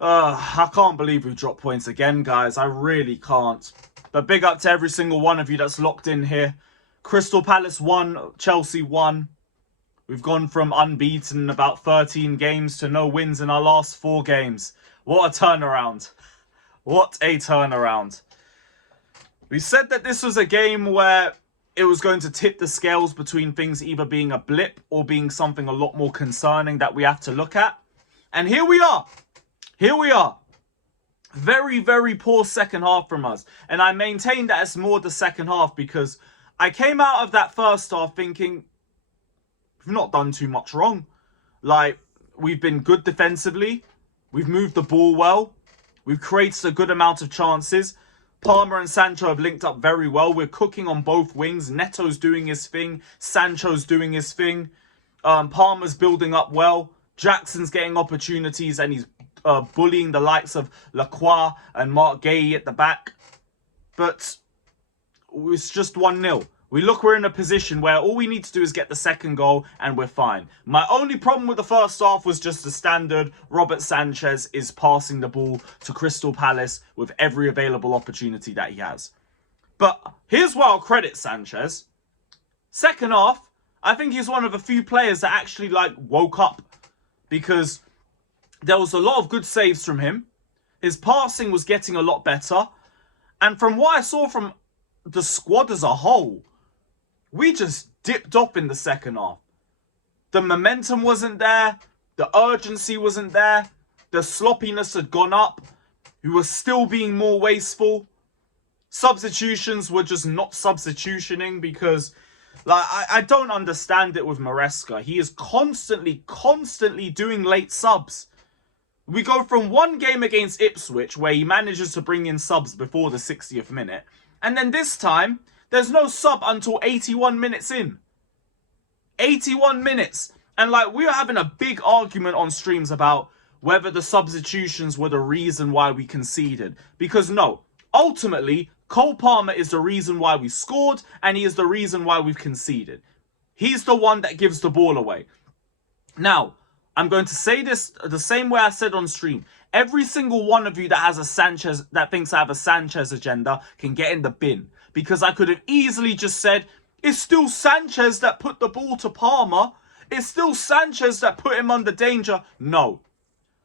I can't believe we dropped points again, guys. I really can't. But big up to every single one of you that's locked in here. Crystal Palace 1, Chelsea 1. We've gone from unbeaten in about 13 games to no wins in our last 4 games. What a turnaround. What a turnaround. We said that this was a game where it was going to tip the scales between things either being a blip or being something a lot more concerning that we have to look at. And here we are. Here we are. Very, very poor second half from us. And I maintain that it's more the second half because I came out of that first half thinking we've not done too much wrong. Like, we've been good defensively. We've moved the ball well. We've created a good amount of chances. Palmer and Sancho have linked up very well. We're cooking on both wings. Neto's doing his thing. Sancho's doing his thing. Palmer's building up well. Jackson's getting opportunities and he's bullying the likes of Lacroix and Mark Gay at the back. But it's just 1-0. We're in a position where all we need to do is get the second goal and we're fine. My only problem with the first half was just the standard. Robert Sanchez is passing the ball to Crystal Palace with every available opportunity that he has. But here's where I'll credit Sanchez. Second half, I think he's one of a few players that actually woke up. Because there was a lot of good saves from him. His passing was getting a lot better. And from what I saw from the squad as a whole, we just dipped off in the second half. The momentum wasn't there. The urgency wasn't there. The sloppiness had gone up. We were still being more wasteful. Substitutions were just not substitutioning because I don't understand it with Maresca. He is constantly doing late subs. We go from one game against Ipswich where he manages to bring in subs before the 60th minute. And then this time, there's no sub until 81 minutes in. 81 minutes. And we were having a big argument on streams about whether the substitutions were the reason why we conceded. Because no, ultimately, Cole Palmer is the reason why we scored and he is the reason why we've conceded. He's the one that gives the ball away. Now, I'm going to say this the same way I said on stream. Every single one of you that has a Sanchez, that thinks I have a Sanchez agenda can get in the bin. Because I could have easily just said, it's still Sanchez that put the ball to Palmer. It's still Sanchez that put him under danger. No.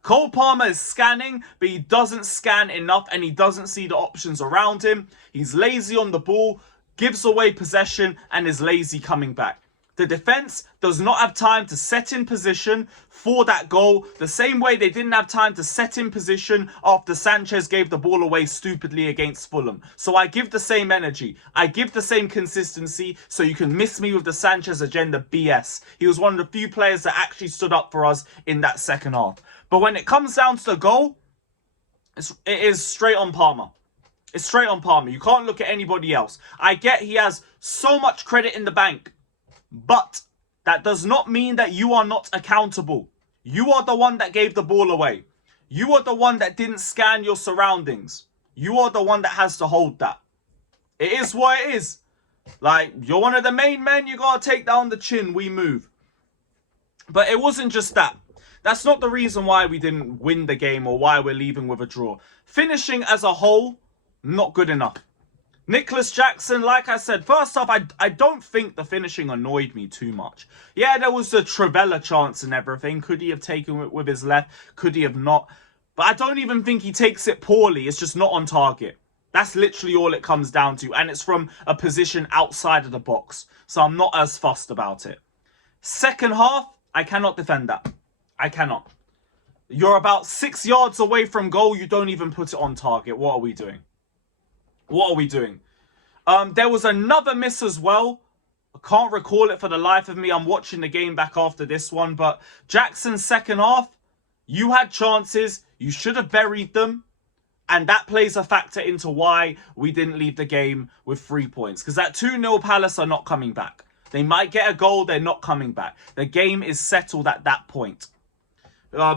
Cole Palmer is scanning, but he doesn't scan enough and he doesn't see the options around him. He's lazy on the ball, gives away possession and is lazy coming back. The defense does not have time to set in position for that goal. The same way they didn't have time to set in position after Sanchez gave the ball away stupidly against Fulham. So I give the same energy. I give the same consistency. So you can miss me with the Sanchez agenda BS. He was one of the few players that actually stood up for us in that second half. But when it comes down to the goal, it is straight on Palmer. It's straight on Palmer. You can't look at anybody else. I get he has so much credit in the bank. But that does not mean that you are not accountable. You are the one that gave the ball away. You are the one that didn't scan your surroundings. You are the one that has to hold that. It is what it is. You're one of the main men. You got to take down the chin. We move. But it wasn't just that. That's not the reason why we didn't win the game or why we're leaving with a draw. Finishing as a whole, not good enough. Nicholas Jackson, like I said, first off, I don't think the finishing annoyed me too much. Yeah, there was the Trivella chance and everything. Could he have taken it with his left? Could he have not? But I don't even think he takes it poorly. It's just not on target. That's literally all it comes down to. And it's from a position outside of the box. So I'm not as fussed about it. Second half, I cannot defend that. I cannot. You're about 6 yards away from goal. You don't even put it on target. What are we doing? What are we doing? There was another miss as well. I can't recall it for the life of me. I'm watching the game back after this one. But Jackson's second half, you had chances. You should have buried them. And that plays a factor into why we didn't leave the game with 3 points. Because that 2-0 Palace are not coming back. They might get a goal. They're not coming back. The game is settled at that point.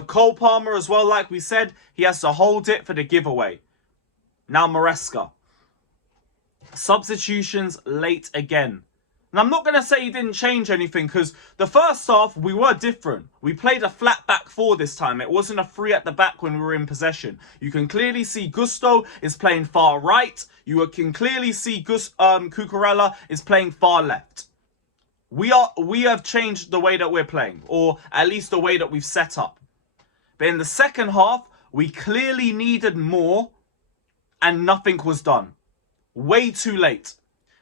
Cole Palmer as well, like we said, he has to hold it for the giveaway. Now Maresca. Substitutions late again. And I'm not going to say he didn't change anything, because the first half, we were different. We played a flat back four this time. It wasn't a three at the back when we were in possession. You can clearly see Gusto is playing far right. You can clearly see Cucurella is playing far left. We have changed the way that we're playing, or at least the way that we've set up. But in the second half, we clearly needed more, and nothing was done. Way too late.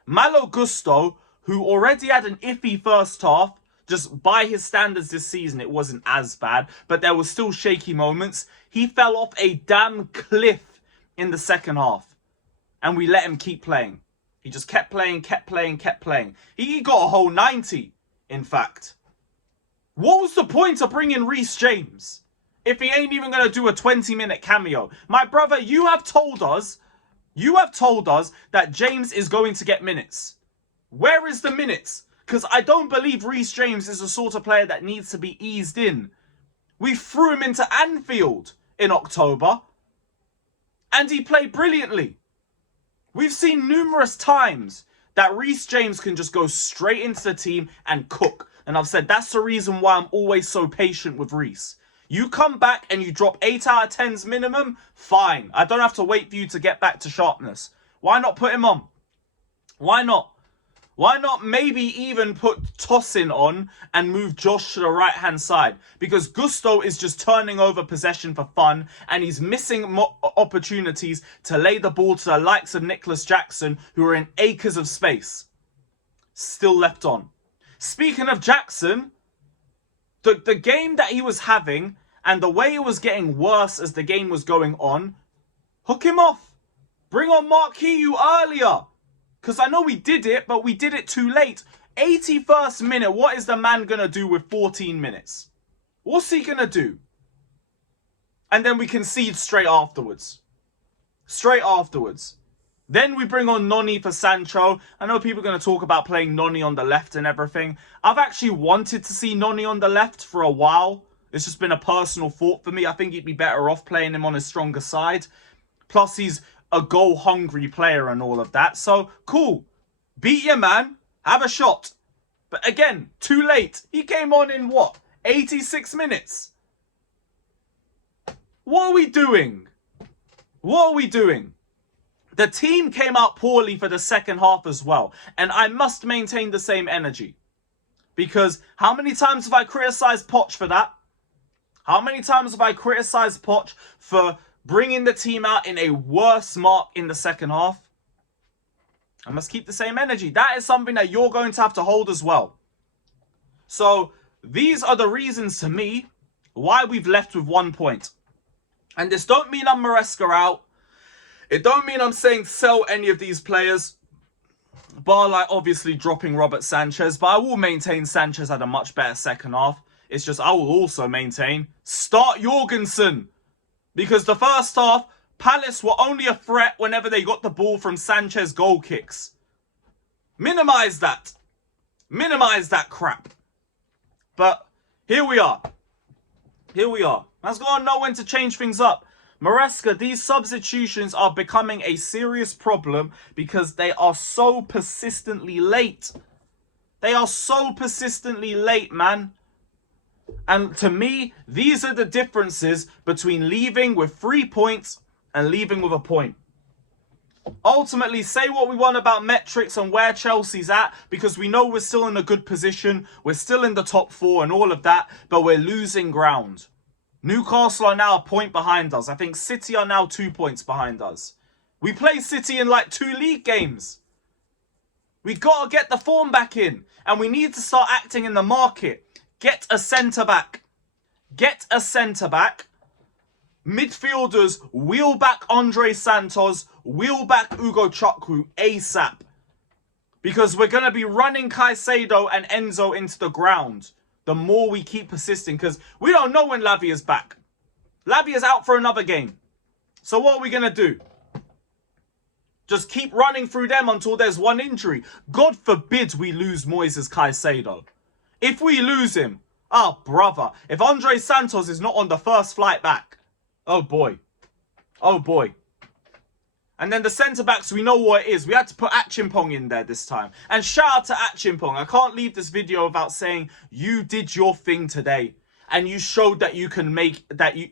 Malo Gusto, who already had an iffy first half, just by his standards this season, it wasn't as bad, but there were still shaky moments. He fell off a damn cliff in the second half, and we let him keep playing. He just kept playing, kept playing, kept playing. He got a whole 90, in fact. What was the point of bringing Reece James if he ain't even going to do a 20-minute cameo? My brother, you have told us that James is going to get minutes. Where is the minutes? Because I don't believe Reece James is the sort of player that needs to be eased in. We threw him into Anfield in October, and he played brilliantly. We've seen numerous times that Reece James can just go straight into the team and cook. And I've said that's the reason why I'm always so patient with Reece. You come back and you drop 8 out of 10s minimum, fine. I don't have to wait for you to get back to sharpness. Why not put him on? Why not? Why not maybe even put Tosin on and move Josh to the right-hand side? Because Gusto is just turning over possession for fun, and he's missing opportunities to lay the ball to the likes of Nicholas Jackson, who are in acres of space. Still left on. Speaking of Jackson, the game that he was having and the way it was getting worse as the game was going on, hook him off. Bring on Mark Hiu earlier. Because I know we did it, but we did it too late. 81st minute, what is the man going to do with 14 minutes? What's he going to do? And then we concede straight afterwards. Straight afterwards. Then we bring on Noni for Sancho. I know people are going to talk about playing Noni on the left and everything. I've actually wanted to see Noni on the left for a while. It's just been a personal thought for me. I think he'd be better off playing him on his stronger side. Plus, he's a goal-hungry player and all of that. So, cool. Beat your man. Have a shot. But again, too late. He came on in what? 86 minutes. What are we doing? What are we doing? The team came out poorly for the second half as well. And I must maintain the same energy. Because how many times have I criticised Poch for that? How many times have I criticised Poch for bringing the team out in a worse mark in the second half? I must keep the same energy. That is something that you're going to have to hold as well. So these are the reasons to me why we've left with 1 point. And this don't mean I'm Maresca out. It don't mean I'm saying sell any of these players. Bar like obviously dropping Robert Sanchez. But I will maintain Sanchez had a much better second half. It's just I will also maintain start Jorgensen. Because the first half, Palace were only a threat whenever they got the ball from Sanchez goal kicks. Minimise that. Minimise that crap. But here we are. Here we are. Man's got to know when to change things up. Maresca, these substitutions are becoming a serious problem because they are so persistently late. They are so persistently late, man. And to me, these are the differences between leaving with 3 points and leaving with a point. Ultimately, say what we want about metrics and where Chelsea's at, because we know we're still in a good position. We're still in the top 4 and all of that, but we're losing ground. Newcastle are now a point behind us. I think City are now 2 points behind us. We play City in like 2 league games. We got to get the form back in, and we need to start acting in the market. Get a centre-back. Get a centre-back. Midfielders, wheel back Andre Santos, wheel back Ugo Chukwu ASAP. Because we're going to be running Caicedo and Enzo into the ground the more we keep persisting. Because we don't know when Lavia's back. Lavia's out for another game. So what are we going to do? Just keep running through them until there's one injury. God forbid we lose Moises Caicedo. If we lose him, oh brother, if Andre Santos is not on the first flight back, oh boy. Oh boy. And then the centre-backs, we know what it is. We had to put Achimpong in there this time. And shout out to Achimpong. I can't leave this video without saying you did your thing today. And you showed that you can make,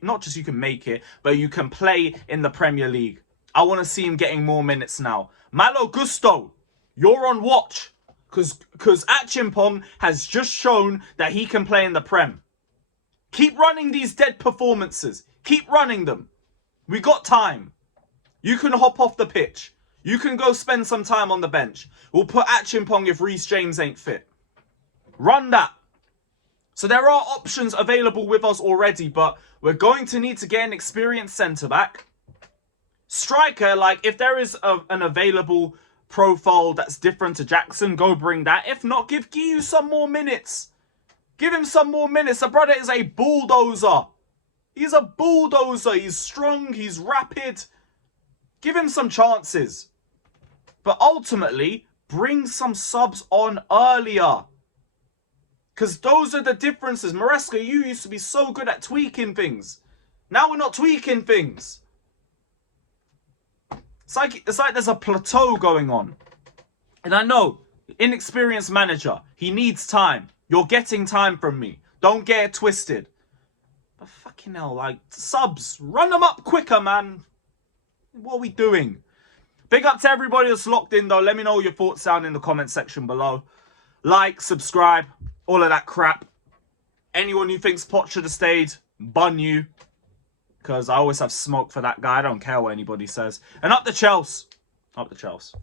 not just you can make it, but you can play in the Premier League. I want to see him getting more minutes now. Malo Gusto, you're on watch. Because Achimpong has just shown that he can play in the Prem. Keep running these dead performances. Keep running them. We got time. You can hop off the pitch. You can go spend some time on the bench. We'll put Achimpong if Reece James ain't fit. Run that. So there are options available with us already, but we're going to need to get an experienced centre-back. Striker, like, if there is an available profile that's different to Jackson, go bring that. If not, give Guiu some more minutes. Give him some more minutes. The brother is a bulldozer. He's a bulldozer. He's strong. He's rapid. Give him some chances. But ultimately, bring some subs on earlier. Because those are the differences. Maresca, you used to be so good at tweaking things. Now we're not tweaking things. It's like there's a plateau going on. And I know, inexperienced manager, he needs time. You're getting time from me. Don't get it twisted. But fucking hell, like, subs, run them up quicker, man. What are we doing? Big up to everybody that's locked in, though. Let me know your thoughts down in the comment section below. Like, subscribe, all of that crap. Anyone who thinks Pot should have stayed, bun you. Because I always have smoke for that guy. I don't care what anybody says. And up the Chelsea. Up the Chelsea.